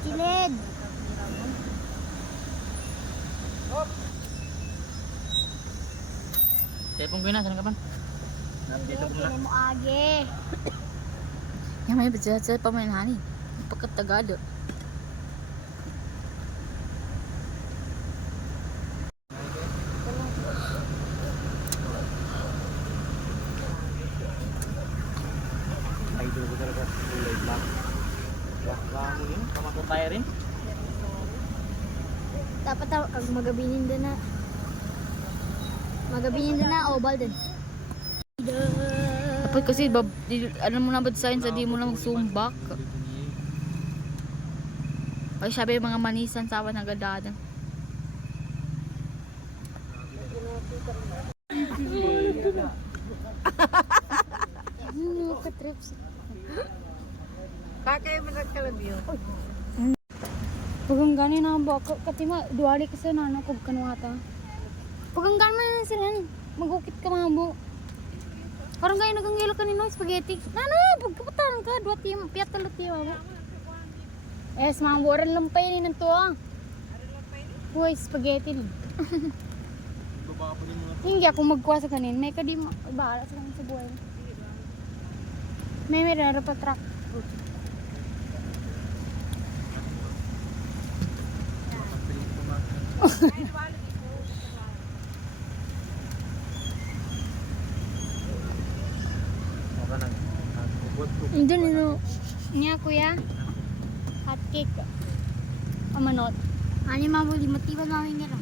kilid. Telepon ko na, saan ka ba? Nandito ko na. Kilid mo age. Yang may baca sa pamainani. Pagkatagado. Idol ko talaga kulay black. Black lang mo yun, pamatong tayo rin. Dapat kag magabinin din na. Magabinin din na oval din. Kapag kasi, alam mo na ba sa di mo na magsumbak. Ay, sabi yung mga manisan sa awan nagadada. Katrips. Kakay mo nagkalabyo. Pugang gani na ang baka. Katima, duwali kasi na kog kanuata. Pugang gani na sila. Magukit ka mga bu. Parang gaya nagangilo ka ni no, spaghetti. Pagkapatan ka. Dua tim, piyat talut tim ako. Mga buwaran lampay ni nanto ah. Uy, spaghetti ni. Baba pa rin mga. Hindi ako magkuha sa kanin. May kadi mo. Bahala sa kanin sa buhay. May meron pa truck. Maka nag-ubot ko. Doon ino. Niya kuya. Hot cake. Amanot. Ani mabuli motiba mami nila.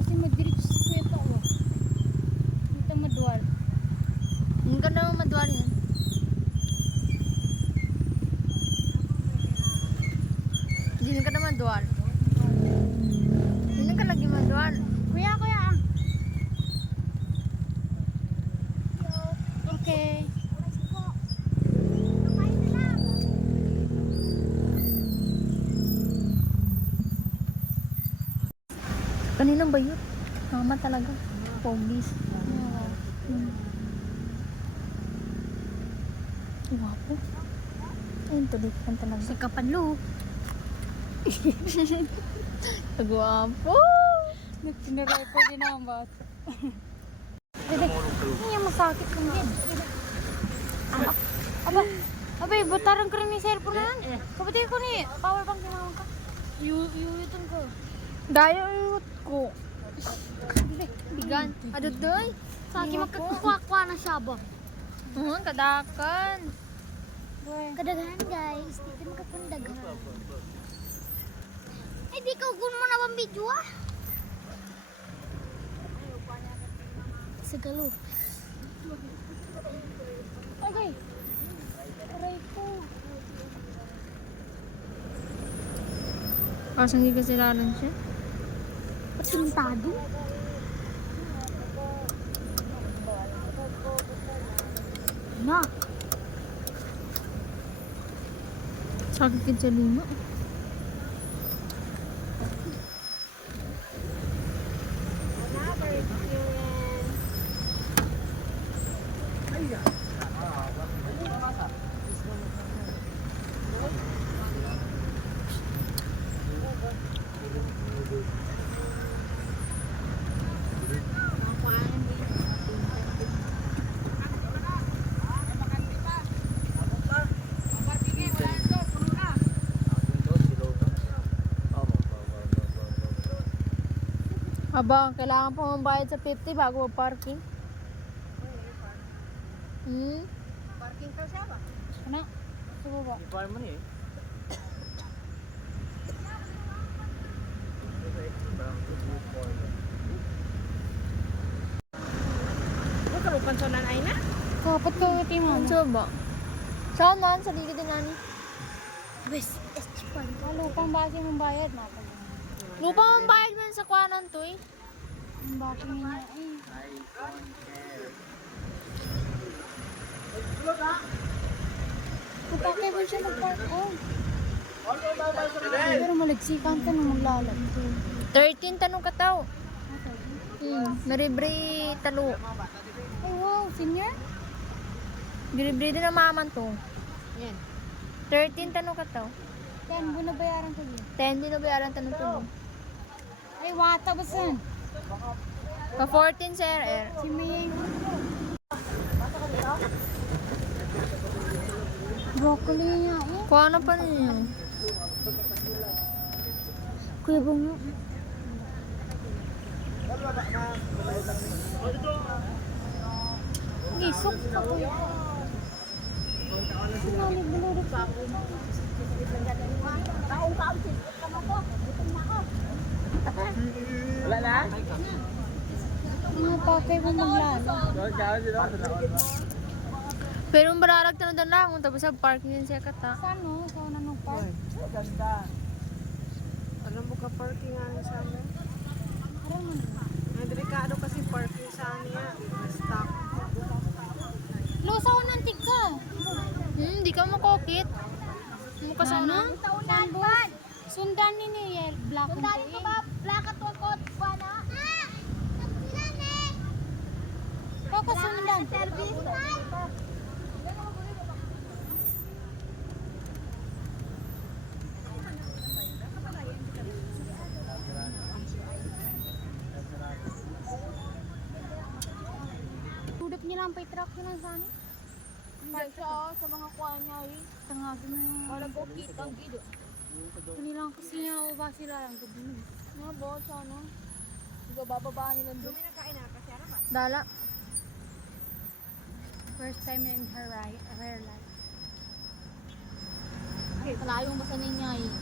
Kasi madiretso sa kuya to. Dito madual. Ang ganda mo maduwa rin. Hindi ka naman duwal. Hindi ka lagi maduwal. Kuya. Okay. Kaninang ba yun? Mama talaga. Pogis. Guwapo. Ayun, tuloy ka talaga. Si Kapanlo. Guwapo. Nag-record din ang bot. Hindi yung masakit kang din. Abay, butarang ka rin yung cellphone na yan. Kapatid ko ni, power bank yung mga ka. Yuyutan ko. Daya ayot ko. Bigan. Adod doy. Sa akin magkakuha na siya ba? Kadakan. Kadagahan guys. Dito makapundagahan. Eh di ka ugun mo na bang video ah? Sagalo. Okay. Aray ko. Kaso hindi kasi lalan siya. Pintado. Na. Sakit sa lima. Aba, kailangan pa mambayad sa 50 bago mag-parking. Parking ka siya ba? Ano? Subo ba? Iba mo ni eh. Huwag ka rupansonan ay na? Kapat ko iti mo. Ano ba? Saan man? Sa ligid din nani. Wes, espan. Lupang base mong bayad na. Lupa mambayad man sa kwanan to eh. Ang bakit niya eh. siya mag-park, oh. Pero maligsikan ka nung maglalag. 13 tanong ka tao. Maribre talo. Ay, wow, senior? Biribre din ang maman to. Yan. 13 tanong ka tao. Yan, bunabayaran ko din. 10 din na bayaran tanong to. Ay, wata ba san? Pa 14 sir. Si Mayeng. Broccoli niya, eh. Kuha na pa ninyo. Kuya Bunga. Gisok pa ko. Sinali bulurot pa ako. Wala na? Mga pakay mo maglalo. Pero ang bararag tanong doon lang. Tapos sa parking din siya kata. Saan no? Saan na nung park? Alam mo ka parking nga sa amin? Aram mo na. Ang delikado kasi parking sa niya. Stop. Lusaw ng tigka. Di ka makokit. Mukasaw na. Sundan ba? Sundan ni niya. Black and white. Sundan ba? Black at white. Wala. Kaka sundan. Service. Tudap niya lang pa i-truck yun ang sana. Kahit sa mga kuha niya eh. Tangagin na yung... Wala ko kitang gido. Kanilang kasi niya o ba sila lang gabi. Nga ba, sana? Hindi bababaan nila doon. May nakain na kasi ano ba? Dala. First time in her life. Palayong basa niya eh.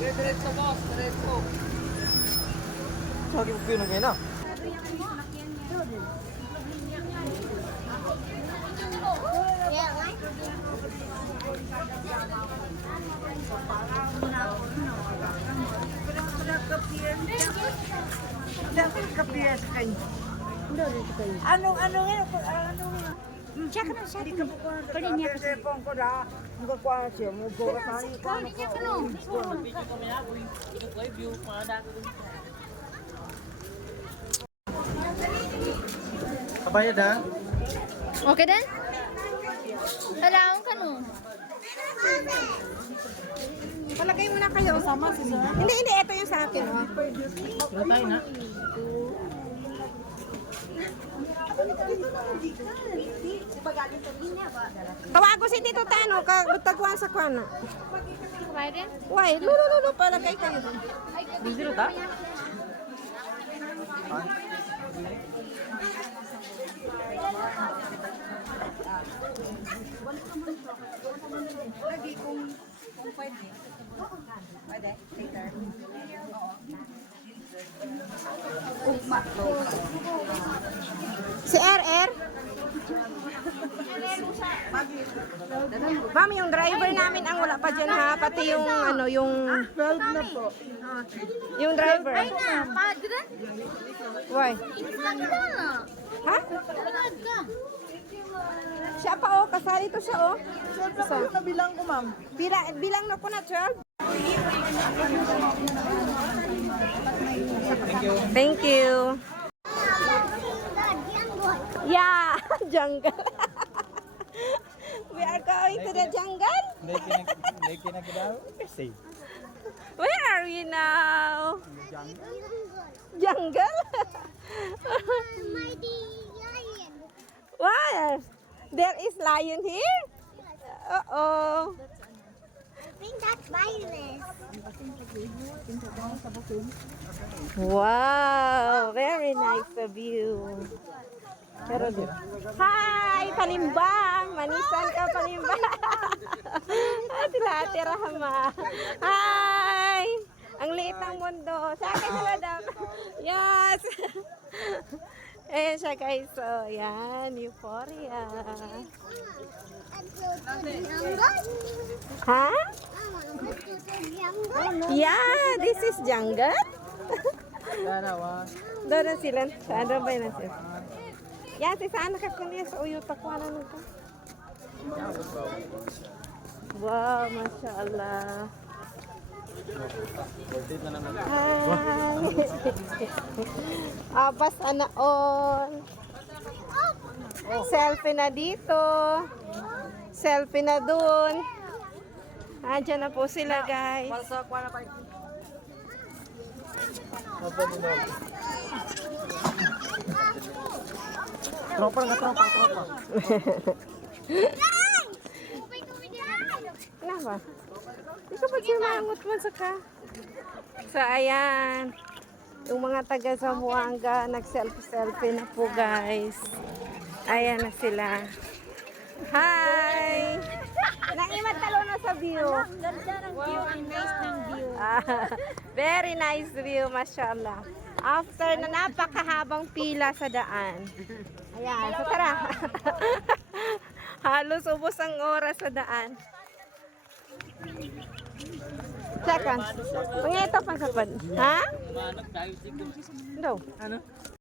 Diretso boss, diretso. Sakit ko yun ngayon na. Ano yun? Check na siya. Pwede niya kasi. Cellphone ko na. Hindi ko siya. Mugo ka Pwede niya ka no. Kabayad ha? Okay din? Alam ka no? Palagay mo na kayo. Sama si sir. Hindi. Ito yung sa akin. Oh. Wala tayo na. Tawago si Tito Tano. Butagwan sa kwano. Kumain din? Why? Lulu. Palagay kayo. Busy ro ta? Si RR. Ma'am, yung driver namin ang wala pa dyan ha. Pati yung ano, yung... 12 na po. Yung driver. Ay na, pagod din? Why? Pagod na. Ha? Pagod ka. Siya pa oh, kasali to siya oh. 12 na po yung nabilang ko ma'am. Bilang na ko na 12. Thank you. Yeah, jungle. We are going to the jungle. Hindi kinagdaw. Kasi. Where are we now? Jungle? What? There is lion here? Uh-oh. I think that's violet. Wow, very nice of you. Hi, Palimbang. Manisan ka, Palimbang. Sila, Rahma. Hi. Ang liit ng mundo. Sa akin na, madam. Yes. Ayan siya guys. So, yan. Euphoria. Ha? Yeah, this is jungle. Dalawa. Doon na sila. Saan doon ba yun na sila? Yan, si saan nakakuniya sa uyo. Takwa na nito. Wow, Masya Allah. Content na naman. Hi. Abas sana all. Selfie na dito. Selfie na dun. Andiyan na po sila guys. Palsa ko na pa. Apa ni no? Tropa na tropa. Kenapa? Ikaw pa simangot mo sa ka. So ayan. Yung mga taga Zamboanga nag-selfie na po guys. Ayan na sila. Hi! Naimat talo na sa view. Ganda ng view. Ang nice ng view. Very nice view, mashallah. After na napakahabang pila sa daan. Ayan, so tara. Halos ubos ang oras sa daan. Second. Pangito pang sapad. Ha? Manag tayo siguro. Daw. Ano?